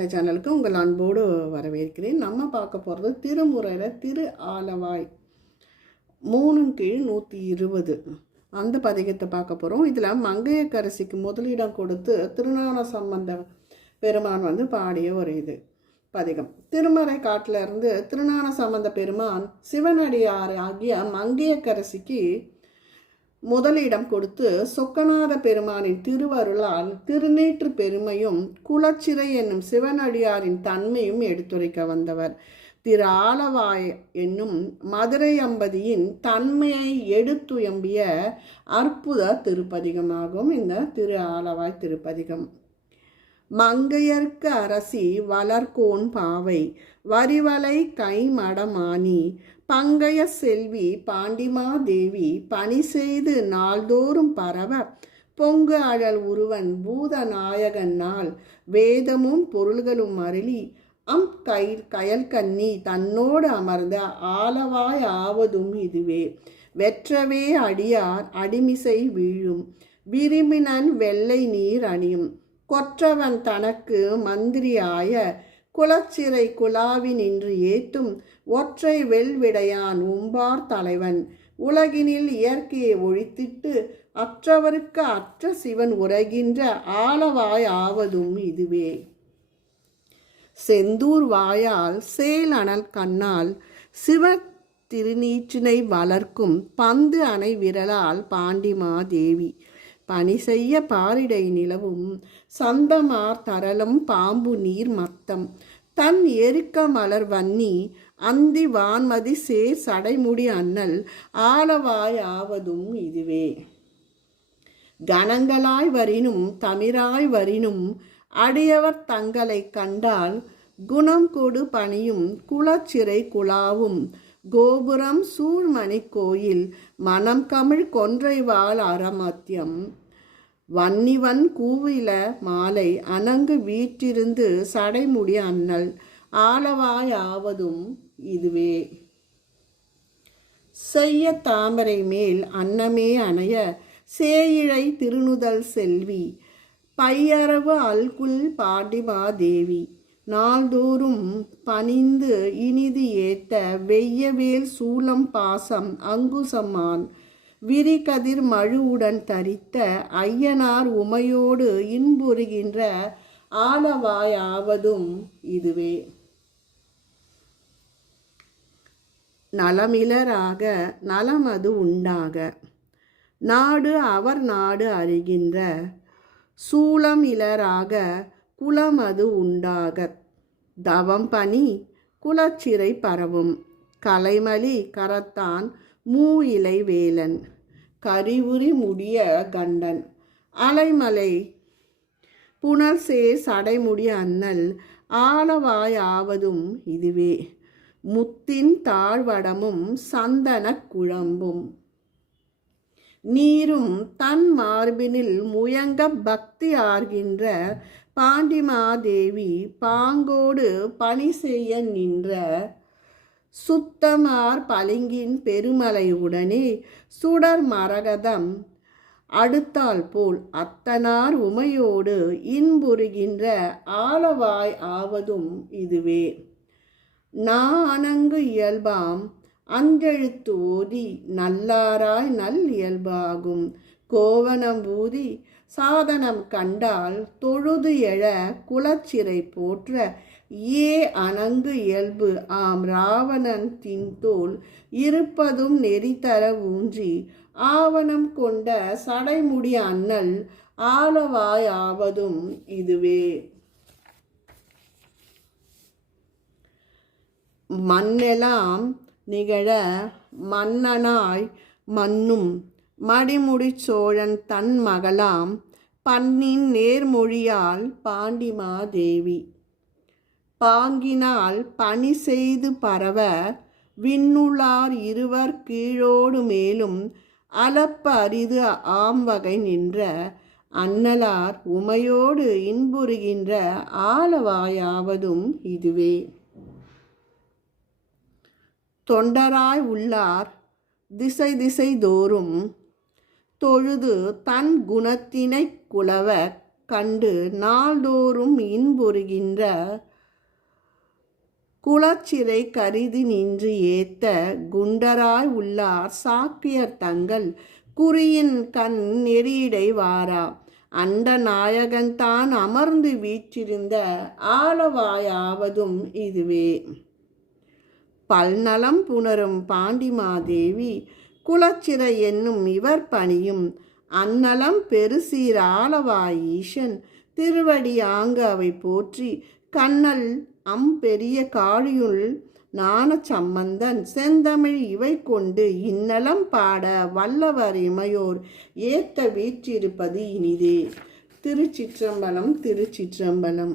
பண்ண சேனலுக்கு உங்கள் அன்போடு வரவேற்கிறேன். நம்ம பார்க்க போகிறது திருமுறையில் திரு ஆலவாய். மூணும் கீழ் நூற்றி இருபது. அந்த பதிகத்தை பார்க்க போகிறோம் இதில் மங்கையக்கரசிக்கு முதலிடம் கொடுத்து திருநான சம்பந்த பெருமான் வந்து பாடிய ஒரு இது பதிகம். திருமறை காட்டிலிருந்து திருநான சம்பந்த பெருமான் சிவனடியார் ஆகிய மங்கையக்கரசிக்கு முதலிடம் கொடுத்து சொக்கநாத பெருமானின் திருவருளால் திருநீற்று பெருமையும் குலச்சிறை என்னும் சிவனடியாரின் தன்மையும் எடுத்துரைக்க வந்தவர். திரு ஆலவாய் என்னும் மதுரை அம்பதியின் தன்மையை எடுத்துயம்பிய அற்புத திருப்பதிகமாகும். இந்த திரு ஆலவாய் திருப்பதிகம். மங்கையர்க்கு அரசி வளர்கோன் பாவை வரிவலை கைமடமானி பங்கைய செல்வி பாண்டிமாதேவி பணி செய்து நாள்தோறும் பரவ பொங்கு அழல் உருவன் பூத நாயகன் நாள் வேதமும் பொருள்களும் அருளி அம் கை கயல்கண்ணி தன்னோடு அமர்ந்த ஆலவாய் ஆவதும் இதுவே. வெற்றவே அடியார் அடிமிசை வீழும் விரும்பினன் வெள்ளை நீர் அணியும் கொற்றவன் தனக்கு மந்திரியாய குலச்சிறை குலாவி நின்று ஏத்தும் ஒற்றை வெல்விடையான் உம்பார் தலைவன். உலகினில் இயற்கையை ஒழித்திட்டு அற்றவருக்கு அற்ற சிவன் உரைகின்ற ஆளவாய் ஆவதும் இதுவே. செந்தூர் வாயால் சேல் அனல் கண்ணால் சிவ திருநீற்றினை வளர்க்கும் பந்து அணை விரலால் பாண்டிமாதேவி பணி செய்ய பாரிடை நிலவும் சந்தமார் தரளம் பாம்பு நீர் மத்தம். தன் எருக்க மலர் வன்னி அந்தி வான்மதி சேர் சடைமுடி அண்ணல் ஆளவாய் ஆவதும் இதுவே. கணங்களாய் வரினும் தமிராய் வரினும் அடியவர் தங்களை கண்டால் குணம் கொடு பணியும் குலச்சிறை குழாவும். கோபுரம் சூழ்மணி கோயில் மனம் கமிழ் கொன்றைவாள் அறமத்தியம். வன்னிவன் கூவில மாலை அணங்கு வீற்றிருந்து சடைமுடி அண்ணல். ஆலவாய் ஆவதும் இதுவே. செய்ய தாமரை மேல் அன்னமே அணைய சேயிழை திருநுதல் செல்வி. பையரவு அல்குல் பாண்டிமாதேவி நாள்தோறும் பணிந்து இனிது ஏத்த வெய்யவேல் சூலம் பாசம் அங்குசமான். விரிகதிர் மழுவுடன் தரித்த ஐயனார் உமையோடு இன்புறுகின்ற ஆலவாயாவதும் இதுவே. நலமிலராக அது உண்டாக. நாடு அவர் நாடு அறிகின்ற சூளமிலராக குலமது உண்டாக தவம் பனி குலச்சிறை பரவும். கலைமலி கரத்தான் மூ இலை வேலன். கரிவுரி முடிய கண்டன். அலைமலை புனல் சேர் சடைமுடி அண்ணல். ஆலவாய் ஆவதும் இதுவே. முத்தின் தாழ்வடமும் சந்தன குழம்பும். நீரும் தன் மார்பினில் முயங்க பக்தி ஆர்கின்ற பாண்டிமாதேவி பாங்கோடு பணி செய்ய நின்ற சுத்தமார் பளிங்கின் பெருமலையுடனே சுடர் மரகதம் அடுத்தால் போல் அத்தனார் உமையோடு இன்புறுகின்ற ஆலவாய் ஆவதும் இதுவே. நானங்கு இயல்பாம் அஞ்செழுத்து ஓதி நல்லாராய் நல் இயல்பாகும். கோவனம் ஊதி சாதனம் கண்டால் தொழுது எழ குலச்சிறை போற்ற ஏ அணங்கு இயல்பு ஆம் ராவணன் தின்தோல் இருப்பதும் நெறித்தர ஊன்றி ஆவணம் கொண்ட சடைமுடி அண்ணல் ஆளவாய் ஆவதும் இதுவே. மண்ணெல்லாம் நிகழ மன்னனாய் மன்னும் மடிமுடி சோழன் தன் மகளாம் பண்ணின் நேர்மொழியால் பாண்டிமாதேவி. பாங்கினால் பணி செய்து பரவ விண்ணுளார் இருவர் கீழோடு மேலும் அளப்ப அரிது ஆம்வகை நின்ற அன்னலார் உமையோடு இன்புறுகின்ற ஆலவாயாவதும் இதுவே. தொண்டராய் உள்ளார் திசை திசை தோறும் தொழுது தன் குணத்தினை குலவ கண்டு நாள்தோறும் இன்புறுகின்ற குளச்சிறை கருதி நின்று ஏத்த குண்டராய் உள்ளார் சாக்கியர் தங்கள் குறியின் கண் நெறியிடை வாரா. அண்ட நாயகன்தான் அமர்ந்து வீற்றிருந்த ஆளவாயாவதும் இதுவே. பல்நலம் புணரும் பாண்டிமாதேவி குலச்சிறை என்னும் இவர் பணியும் அந்நலம் பெருசீர் ஆளவாய் ஈசன் திருவடி ஆங்கு அவை போற்றி கண்ணல் அம் பெரிய காழியுள் ஞான சம்பந்தன் செந்தமிழ் இவை கொண்டு இந்நலம் பாட வல்லவர் இமையோர் ஏத்த வீற்றிருப்பது இனிதே. திருச்சிற்றம்பலம் திருச்சிற்றம்பலம்.